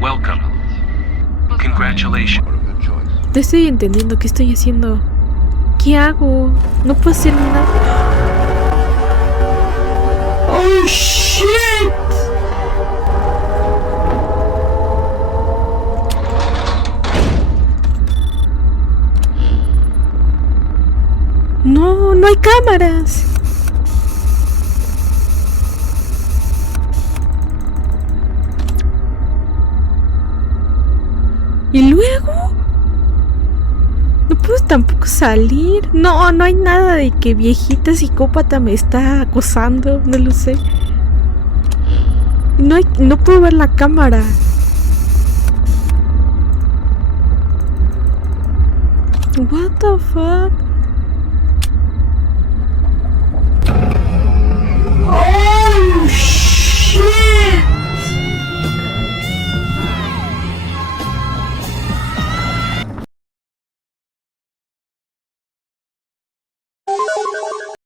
Welcome. Congratulations. No estoy entendiendo qué estoy haciendo. ¿Qué hago? No puedo hacer nada. ¡Oh, shit! No, no hay cámaras. ¿Y luego? No puedo tampoco salir. No, no hay nada de que viejita psicópata me está acosando. No lo sé. No puedo ver la cámara. What the fuck?